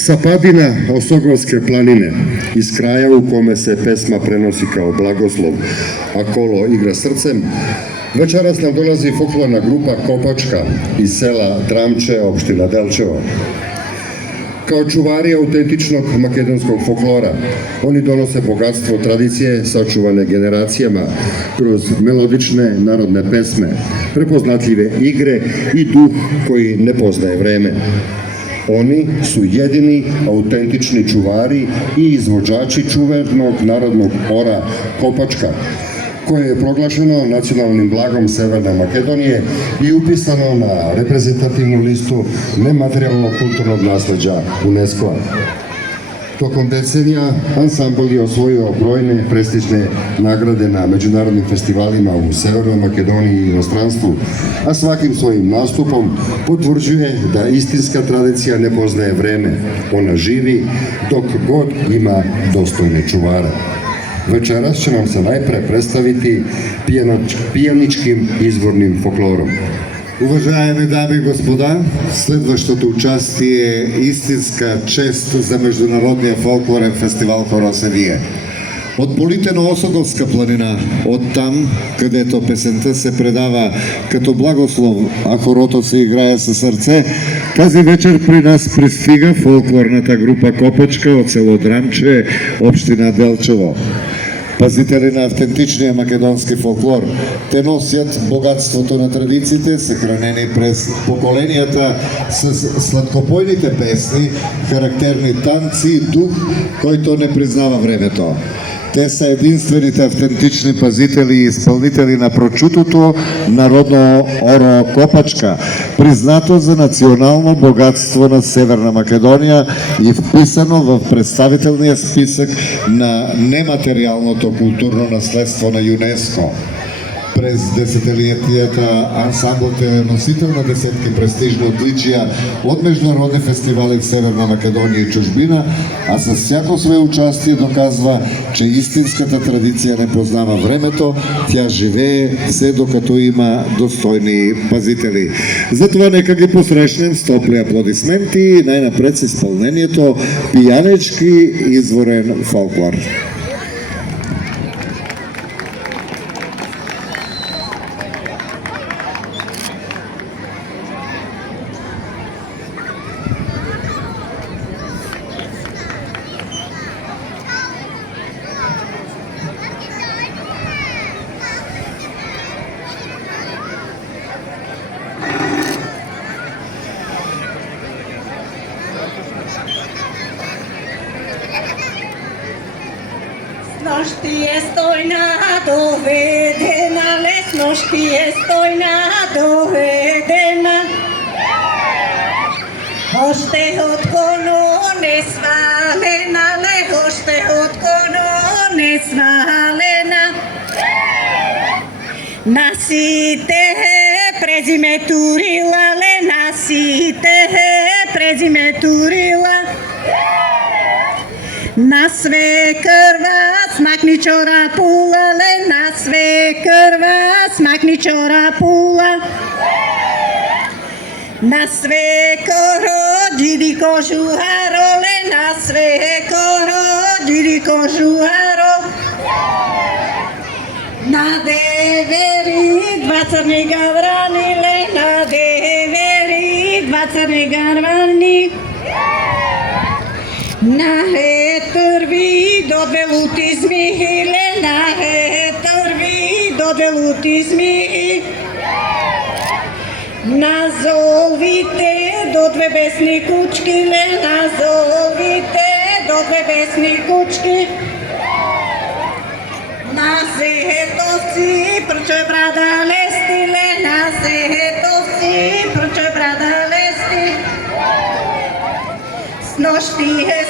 Sa padina Osogovske planine, iz kraja u kome se pesma prenosi kao blagoslov, a kolo igra srcem, večeras nam dolazi folklorna grupa Kopačka iz sela Dramče, opština Delčevo. Kao čuvari autentičnog makedonskog folklora, oni donose bogatstvo tradicije sačuvane generacijama kroz melodične narodne pesme, prepoznatljive igre i duh koji ne poznaje vreme. Oni su jedini autentični čuvari i izvođači čuvenog narodnog ora Kopačka, koje je proglašeno nacionalnim blagom Severne Makedonije i upisano na reprezentativnu listu nematerijalnog kulturnog nasleđa UNESCO-a. Tokom decenija ansambl je osvojio brojne prestižne nagrade na međunarodnim festivalima u Severnoj Makedoniji i inostranstvu, a svakim svojim nastupom potvrđuje da istinska tradicija ne poznaje vreme. Ona živi dok god ima dostojne čuvare. Večeras će nam se najpre predstaviti pijaničkim izvornim folklorom. Уважаеми дами и господа, следващото участие е истинска чест за Международния фолклорен фестивал Хоросевие. Од полите на Осоговска планина, од там, където песента се предава като благослов, а хорото се играе със сърце, тази вечер при нас пристига фолклорната група Копачка от село Драмче, община Делчево. Пазители на автентичния македонски фолклор. Те носят богатството на традициите, съхранени през поколенията с сладкопойните песни, характерни танци и дух, който не признава времето. Те са единствените автентични пазители и изпълнители на прочутото народно оро Копачка, признато за национално богатство на Северна Македония и вписано в представителния списък на нематериалното културно наследство на ЮНЕСКО. През десетилетията ансамблът е носител на десетки престижни отличия от международни фестивали в Северна Македония и чужбина, а с всяко свое участие доказва, че истинската традиция не познава времето, тя живее все докато има достойни пазители. Затова нека ги посрещнем с топли аплодисменти и най-напред с изпълнението пиянички изворен фолклор. Нощи е стойна доведена, лес нощи е стойна доведена. Още от коно не свалена, ле, още от коно не свалена. Насите презиме турила, ле, насите презиме турила. На све кърва смакни чорапула, ле, на све кърва смакни чорапула. На све коро джиди кожухаро, ле, на све коро джиди кожухаро. На девери два църни гаврани, ле, на девери два църни гаврани. На търви до две лути змии, ле, на търви до две лути змии. Назовите до две бесни кучки, ле, назовите до две бесни кучки. На сетовци проче брада лести, ле, на сетовци проче брада лести. Нощи е